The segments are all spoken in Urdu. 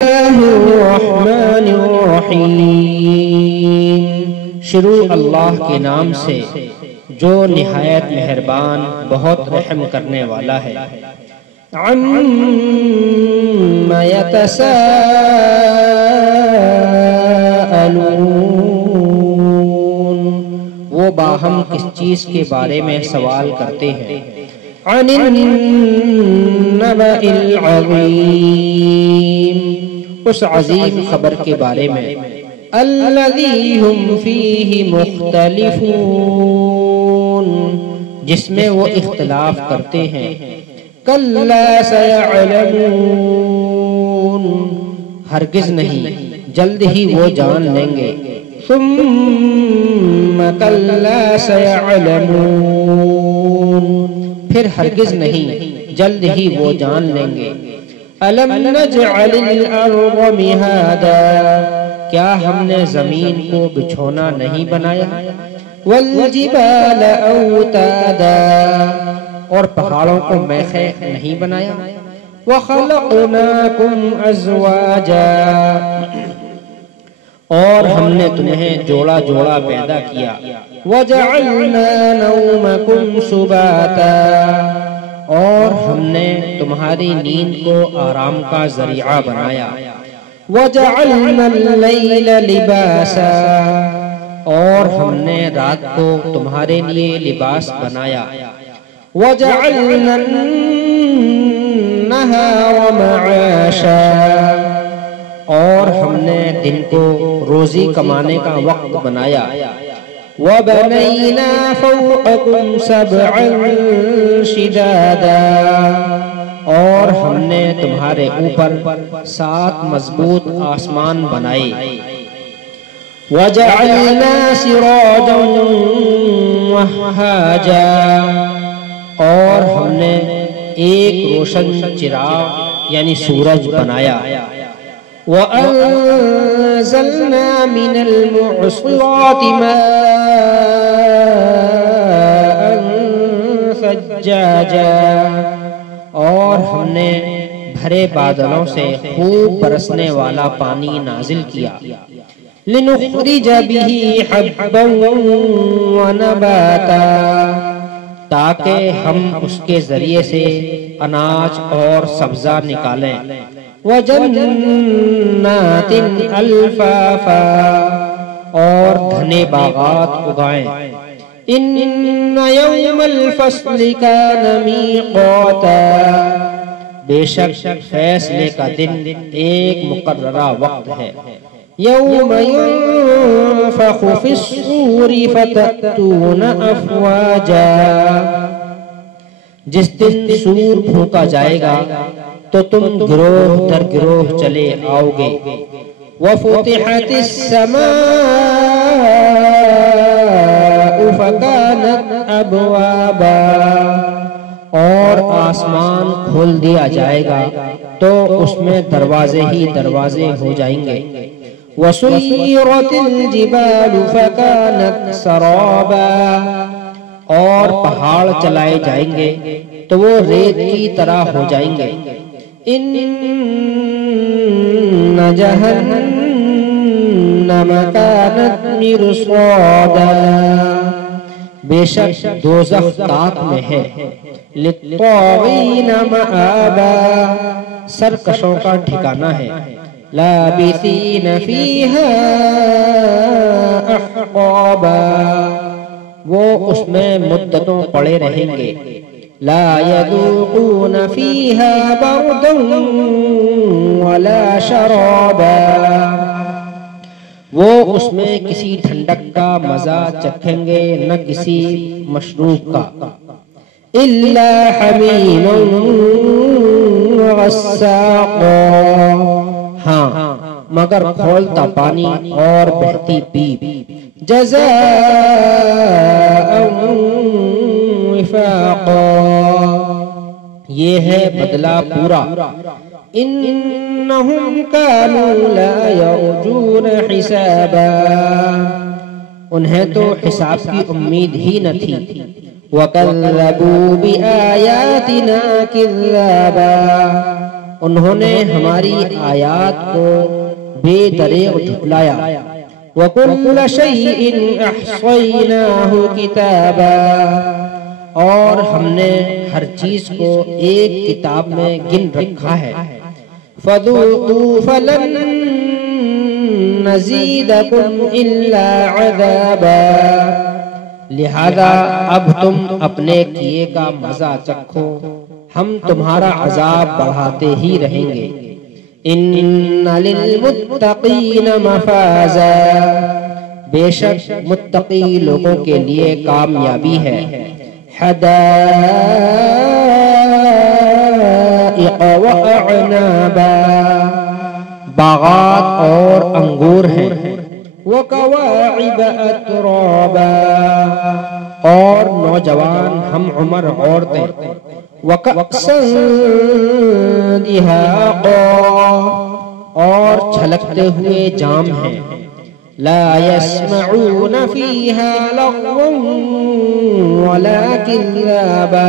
الرحمن الرحیم، شروع اللہ کے نام سے جو نہایت مہربان بہت رحم کرنے والا ہے۔ عَمَّ يَتَسَاءَلُونَ، وہ باہم کس چیز کے بارے میں سوال کرتے ہیں۔ عَنِ النَّبَإِ الْعَظِيمِ، اس عظیم خبر کے بارے میں۔ الَّذِي هُمْ فِيهِ مُخْتَلِفُونَ، جس میں وہ اختلاف کرتے ہیں۔ كَلَّا سَيَعْلَمُونَ، ہرگز نہیں، جلد ہی وہ جان لیں گے۔ ثُمَّ كَلَّا سَيَعْلَمُونَ، پھر ہرگز نہیں، جلد ہی وہ جان لیں گے۔ أَلَمْ نَجْعَلِ الْأَرْضَ مِهَادًا، کیا ہم نے زمین کو بچھونا نہیں بنایا؟ وَالْجِبَالَ أَوْتَادًا، اور پہاڑوں کو میخیں نہیں بنایا؟ وَخَلَقْنَاكُمْ أَزْوَاجًا، اور ہم نے تمہیں جوڑا جوڑا پیدا کیا۔ وَجَعَلْنَا نَوْمَكُمْ سُبَاتًا، اور ہم نے تمہاری نیند کو آرام کا ذریعہ بنایا۔ وَجَعَلْنَا اللَّيْلَ لِبَاسًا، اور ہم نے رات کو تمہارے لیے لباس بنایا۔ وَجَعَلْنَا النَّهَارَ مَعَاشًا، اور ہم نے دن کو روزی کمانے کا وقت بنایا۔ وَبَنَيْنَا فَوْقَكُمْ سَبْعًا شِدَادًا، اور ہم نے تمہارے اوپر 7 مضبوط آسمان بنائے۔ وَجَعَلْنَا سِرَاجًا وَهَّاجًا، اور ہم نے ایک روشن چراغ یعنی سورج بنایا۔ وَأَنزَلْنَا مِنَ الْمُعْصِرَاتِ مَاءً ثَجَّاجًا، اور ہم نے بھرے بادلوں سے خوب برسنے والا پانی نازل کیا۔ لِنُخْرِجَ بِهِ حَبًّا وَنَبَاتًا، تاکہ ہم اس کے ذریعے سے اناج اور سبزہ نکالیں۔ وَجَنَّاتٍ أَلْفَافًا، اور گھنے باغات اگائیں۔ إِنَّ يَوْمَ الْفَصْلِ كَانَ مِيقَاتًا، بے شک فیصلے کا دن ایک مقررہ وقت ہے۔ يَوْمَ يُنفَخُ فِي الصُّورِ فَتَأْتُونَ أَفْوَاجًا، جس دن سور پھونکا جائے گا تو تم گروہ در گروہ چلے آؤ گے۔ وَفُتِحَتِ السَّمَاءُ فَكَانَتْ أَبْوَابًا، اور آسمان کھول دیا جائے گا تو اس میں دروازے ہی دروازے ہو جائیں گے۔ وَسُيِّرَتِ الْجِبَالُ فَكَانَتْ سَرَابًا، اور پہاڑ چلائے جائیں گے تو وہ ریت کی طرح ہو جائیں گے۔ إِنَّ جَهَنَّمَ كَانَتْ مِرْصَادًا، بے شک دوزخ طاق میں ہے۔ لِلطَّاغِينَ مَآبًا، سرکشوں کا ٹھکانہ ہے۔ لَابِثِينَ فِيهَا أَحْقَابًا، وہ اس میں مدتوں پڑے رہیں گے۔ لَا يَذُوقُونَ فِيهَا بَرْدًا وَلَا شَرَابًا، وہ اس میں کسی ٹھنڈک کا مزہ چکھیں گے نہ کسی مشروب کا۔ إِلَّا حَمِيمًا وَغَسَّاقًا، ہاں مگر کھولتا پانی اور بہتی پیپ۔ جَزَاءً وِفَاقًا، یہ ہے بدلہ پورا۔ إِنَّهُمْ كَانُوا لَا يَرْجُونَ حِسَابًا، انہیں تو حساب کی امید ہی نہ تھی۔ وَكَذَّبُوا بِآيَاتِنَا كِذَّابًا، انہوں نے ہماری آیات کو بے دریغ جھٹلایا۔ وَكُلَّ شَيْءٍ أَحْصَيْنَاهُ كِتَابًا، اور ہم نے ہر چیز کو ایک کتاب میں گن رکھا ہے۔ فَذُوقُوا فَلَن نَّزِيدَكُمْ إِلَّا عَذَابًا، لہذا اب تم اپنے کیے کا مزہ چکھو، ہم تمہارا عذاب بڑھاتے ہی رہیں گے۔ ان للمتقین مفازا، بے شک متقی لوگوں کے لیے کامیابی ہے۔ حدائق واعنابا، باغات اور انگور ہیں۔ وکواعب اترابا، اور نوجوان ہم عمر عورتیں۔ وَكَأْسًا دِهَاقًا، اور چھلکتے ہوئے جام ہیں۔ لَا يَسْمَعُونَ فِيهَا لَغْوًا وَلَا كِذَّابًا،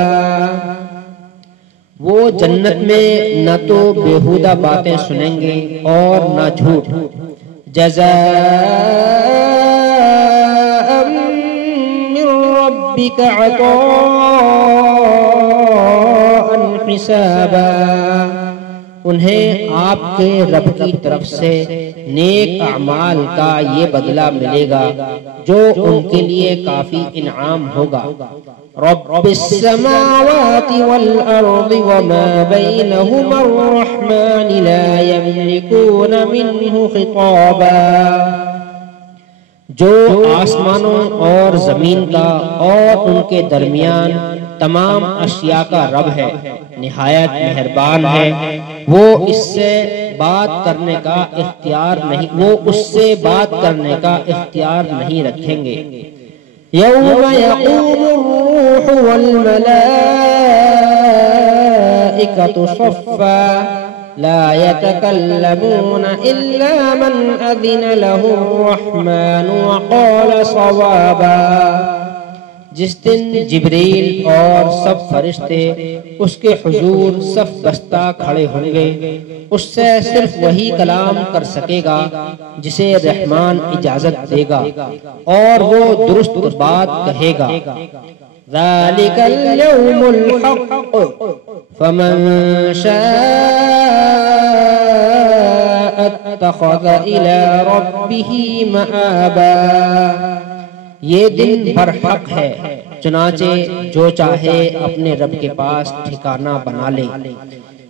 وہ جنت میں نہ تو بیہودہ باتیں سنیں گے اور نہ جھوٹ۔ جزاء من ربك عطاء حسابا، انہیں آپ کے رب کی طرف سے نیک اعمال کا یہ بدلہ ملے گا جو ان کے لیے کافی انعام ہوگا۔ رب السماوات والارض وما بينهما الرحمن لا يملكون منه خطابا، جو آسمانوں اور زمین کا اور ان کے درمیان تمام اشیاء کا رب ہے، نہایت مہربان ہے، وہ اس سے بات کرنے کا اختیار نہیں رکھیں گے۔ یوم یقوم الروح والملائکۃ صفا لا يتكلمون إلا من أذن له الرحمن وقال صوابا، جس دن جبریل اور سب فرشتے اس کے حضور صف بستہ کھڑے ہوں گے، اس سے صرف وہی کلام کر سکے گا جسے رحمان اجازت دے گا اور وہ درست بات کہے گا۔ ذَلِكَ الْيَوْمُ الْحَقُّ فَمَنْ شَاءَ اتَّخَذَ إِلَى رَبِّهِ مَآبًا، یہ دن برحق ہے، چنانچہ جو چاہے اپنے رب کے پاس ٹھکانہ بنا لے۔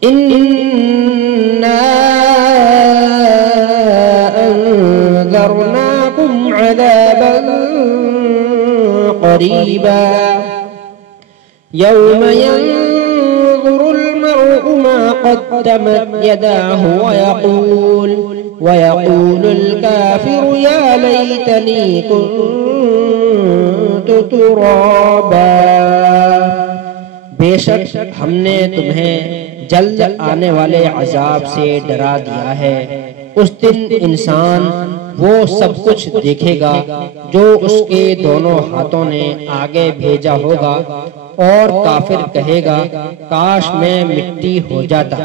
اِنَّا أَنذَرْنَاكُمْ عَذَابًا قَرِيبًا يَوْمَ يَنظُرُ الْمَرْءُ مَا قَدَّمَتْ يَدَاهُ وَيَقُولُ الْكَافِرُ يَا لَيْتَنِي كُنتُ تُرَابًا، بے شک ہم نے تمہیں جلد آنے والے عذاب سے ڈرا دیا ہے۔ اس دن انسان وہ سب کچھ دیکھے گا جو اس کے دونوں ہاتھوں نے آگے بھیجا ہوگا، اور کافر کہے گا کاش میں مٹی ہو جاتا۔